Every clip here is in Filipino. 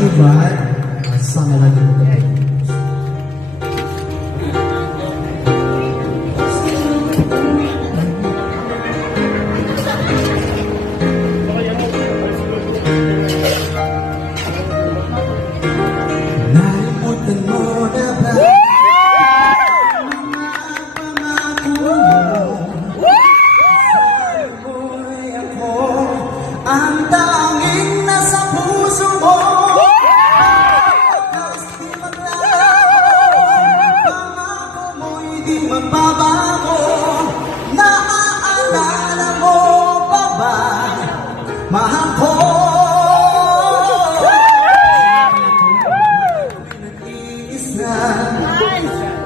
Goodbye.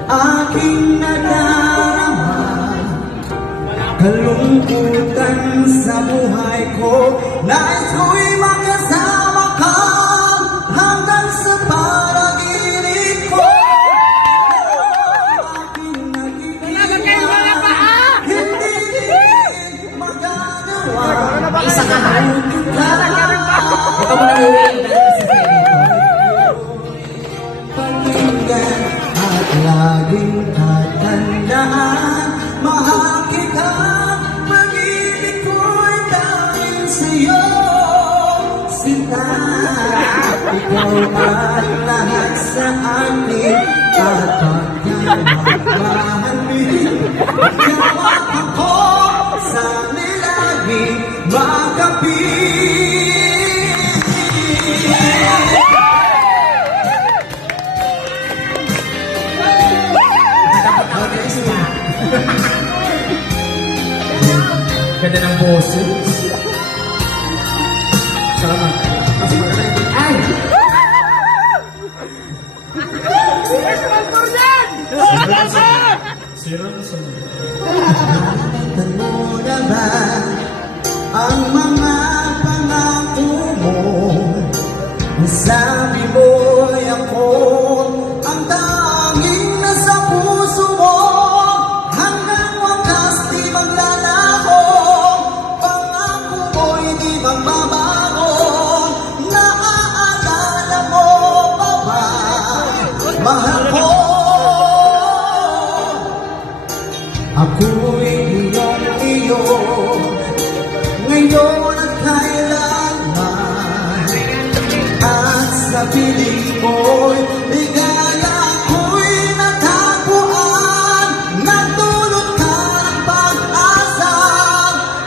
Aking nadarama Kalungkutan sa buhay ko Nais Ito mo nang sa Pakinggan at laging tatandaan Mahal kita, pag-ibig ko'y dahil sa'yo Sinta, ikaw ang lahat sa akin At pagkamahalin Ikaw ako Ganda ng boses. Salamat. Ay! Si Ronson. Nakalimutan mo na ba ang mga pangako? Sabi mo ay ako ang tanging nasa puso mo Hanggang wakas di maglalaho Pangako mo'y di magbabago Naaalala mo pa? Mahal ko Ako'y iyong iyo piling mo'y Ligaya ko'y natagpuan Nagdulot ka ng pag-asa.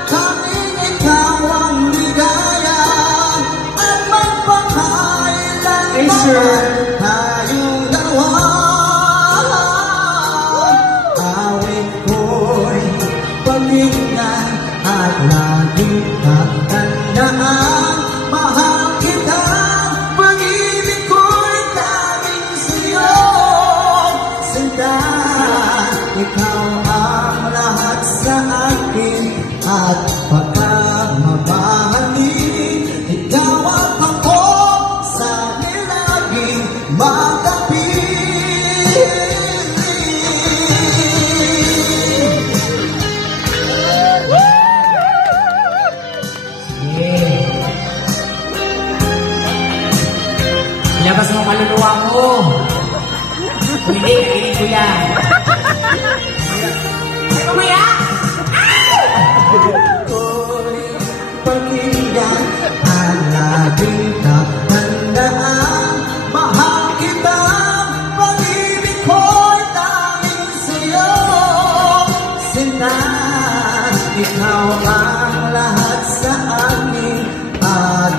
Kaming ikaw ang ligaya. At magpakailan Hey, sir. Tayong dalawa. Awit ko'y pamingan At laging tatandaan Ikaw ang lahat sa akin At pagkamamahalin Ikaw ang ako sa nilaging magkapiling Yeah. Ilabas mo kaluluwa. Kung hindi, kainin ko yan. Ko'y pakinggan Ang laging tatandaan. Mahal kita Pag-ibig ko'y tanging sa'yo. Sinta Ikaw ang lahat sa akin At